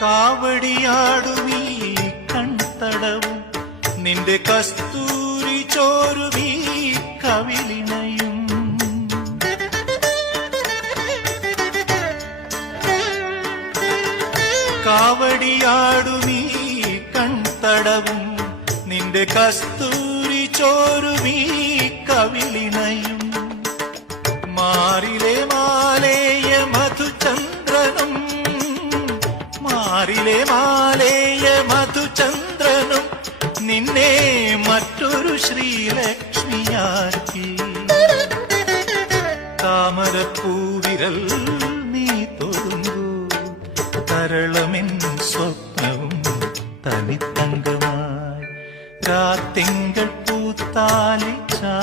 കാവടിയാടുമീ കൺതടവും. നിന്റെ കസ്തൂരി ചോരുമീ കവിളിണയും. കാവടിയാടുമീ കൺതടവും. നിന്റെ കസ്തൂരി ചോരുമീ കവിളിണയും. മാറിലെ മാറിലെ മാലേയ മധുചന്ദ്രനും നിന്നെ മറ്റൊരു ശ്രീലക്ഷ്മിയാക്കി. താമരപ്പൂവിരൽ നീ തൊടുമ്പൂ തരളമിൻ സ്വപ്നവും തനിത്തങ്കമായി. രാത്തിങ്കൾ പൂത്താലിച്ചാ